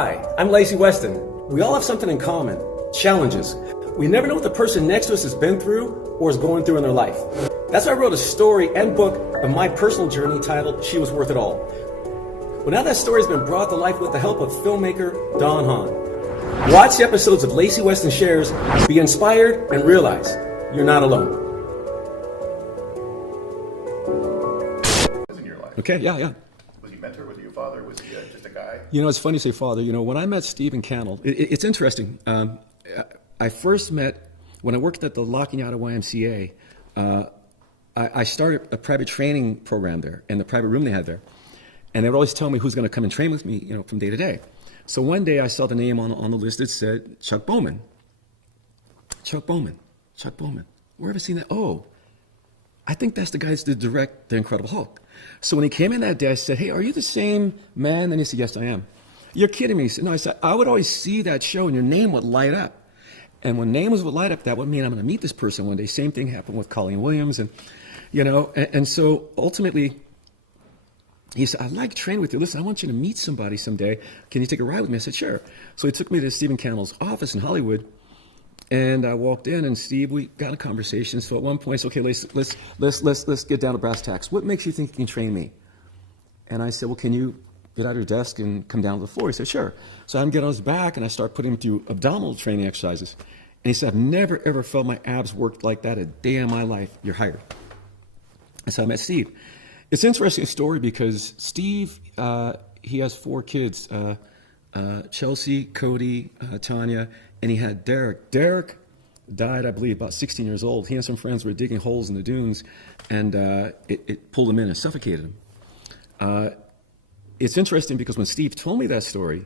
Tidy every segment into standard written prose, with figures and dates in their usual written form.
Hi, I'm Lacy Weston. We all have something in common, challenges. We never know what the person next to us has been through or is going through in their life. That's why I wrote a story and book of my personal journey titled She Was Worth It All. Well, now that story has been brought to life with the help of filmmaker Don Hahn. Watch the episodes of Lacy Weston Shares, be inspired, and realize you're not alone. In your life. Okay, yeah. Was he a mentor? Was he a father? Was he just a guy? You know, it's funny you say father. You know, when I met Steve in Cannell, it's interesting. I first met, when I worked at the La Cañada YMCA, I started a private training program there in the private room they had there. And they would always tell me who's going to come and train with me, you know, from day to day. So one day I saw the name on the list that said Chuck Bowman. Chuck Bowman. Where have I seen that? Oh, I think that's the guy that direct The Incredible Hulk. So when he came in that day, I said, hey, are you the same man? And he said, yes, I am. You're kidding me. He said, no. I said, I would always see that show and your name would light up. And when names would light up, that would mean I'm going to meet this person one day. Same thing happened with Colleen Williams. And, you know, and so ultimately, he said, I'd like to train with you. Listen, I want you to meet somebody someday. Can you take a ride with me? I said, sure. So he took me to Stephen Cannell's office in Hollywood. And I walked in, and Steve, we got a conversation. So at one point, I said, okay, let's get down to brass tacks. What makes you think you can train me? And I said, well, can you get out of your desk and come down to the floor? He said, sure. So I had him get on his back, and I start putting him through abdominal training exercises. And he said, I've never, ever felt my abs worked like that a day in my life. You're hired. And so I met Steve. It's an interesting story because Steve, he has 4 kids, Chelsea, Cody, Tanya, and he had Derek. Derek died, I believe, about 16 years old. He and some friends were digging holes in the dunes, and it pulled him in and suffocated him. It's interesting because when Steve told me that story,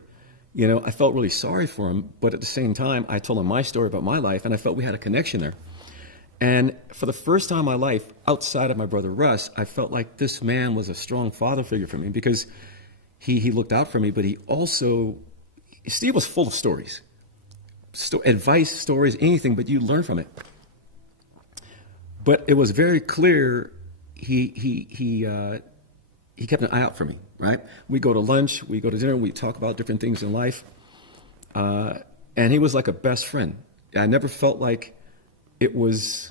you know, I felt really sorry for him, but at the same time, I told him my story about my life, and I felt we had a connection there. And for the first time in my life, outside of my brother Russ, I felt like this man was a strong father figure for me because he looked out for me, but he also, Steve was full of stories. Advice, stories, anything, but you learn from it. But it was very clear he kept an eye out for me, right? We go to lunch, we go to dinner, we talk about different things in life. And he was like a best friend. I never felt like he was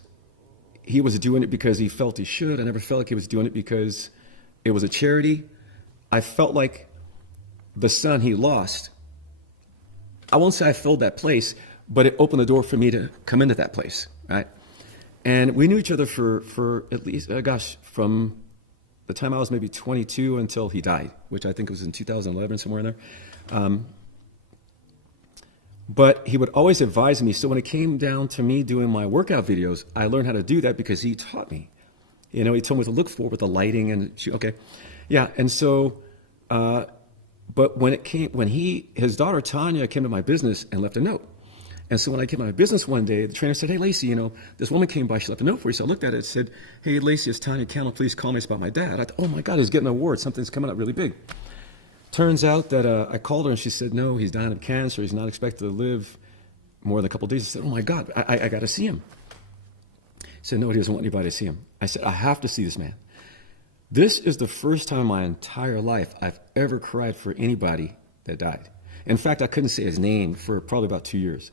doing it because he felt he should. I never felt like he was doing it because it was a charity. I felt like the son he lost, I won't say I filled that place, but it opened the door for me to come into that place, right? And we knew each other for at least, from the time I was maybe 22 until he died, which I think was in 2011, somewhere in there. But he would always advise me. So when it came down to me doing my workout videos, I learned how to do that because he taught me. You know, he told me what to look for with the lighting and okay. Yeah, and so, but when his daughter Tanya came to my business and left a note. And so when I came to my business one day, the trainer said, hey, Lacy, you know, this woman came by, she left a note for you. So I looked at it and said, hey, Lacy, it's Tanya Cannell, please call me, it's about my dad. I thought, oh my God, he's getting an award, something's coming up really big. Turns out that I called her and she said, no, he's dying of cancer, he's not expected to live more than a couple of days. I said, oh my God, I got to see him. He said, no, he doesn't want anybody to see him. I said, I have to see this man. This is the first time in my entire life I've ever cried for anybody that died. In fact, I couldn't say his name for probably about 2 years.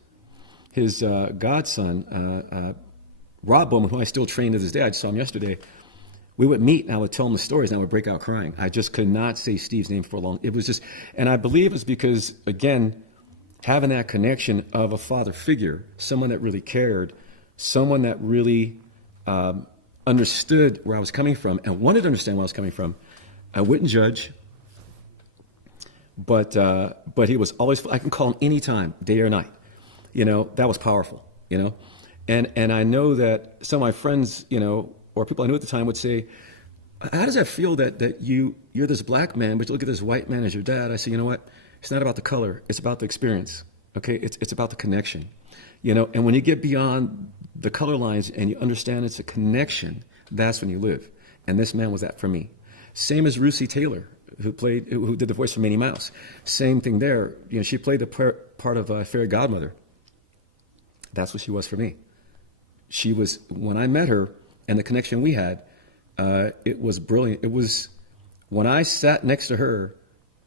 His godson, Rob Bowman, who I still train to this day, I just saw him yesterday, we would meet and I would tell him the stories and I would break out crying. I just could not say Steve's name for long. It was just, and I believe it's because, again, having that connection of a father figure, someone that really cared, someone that really understood where I was coming from and wanted to understand where I was coming from. I wouldn't judge, but he was always, I can call him anytime, day or night. You know, that was powerful, you know. And I know that some of my friends, you know, or people I knew at the time would say, how does that feel that you're this black man, but you look at this white man as your dad? I say, you know what? It's not about the color. It's about the experience, okay? It's about the connection, you know. And when you get beyond the color lines and you understand it's a connection, that's when you live. And this man was that for me. Same as Russi Taylor, who did the voice for Minnie Mouse. Same thing there. You know, she played the part of Fairy Godmother. That's what she was for me. She was, when I met her and the connection we had, it was brilliant. It was, when I sat next to her,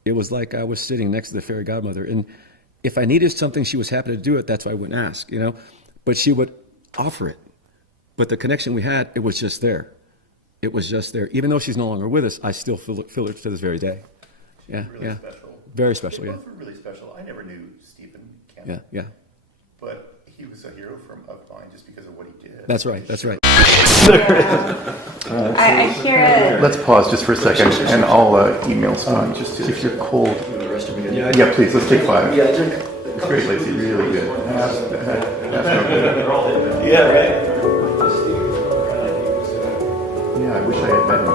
It was like I was sitting next to the fairy godmother. And if I needed something, she was happy to do it. That's why I wouldn't ask, you know. But she would offer it. But the connection we had, it was just there. It was just there. Even though she's no longer with us, I still feel it to this very day. Yeah, Really yeah. special. Very special, They yeah. both were really special. I never knew Stephen Cannell. Yeah, yeah. But he was a hero from up mine just because of what he did. That's right, that's right. I hear it. Let's pause just for a second, and I'll email someone just if you're cold. Yeah, please, let's take 5. Yeah, drink. It's great, Lacy, really good. Yeah, right. Yeah, I wish I had met him.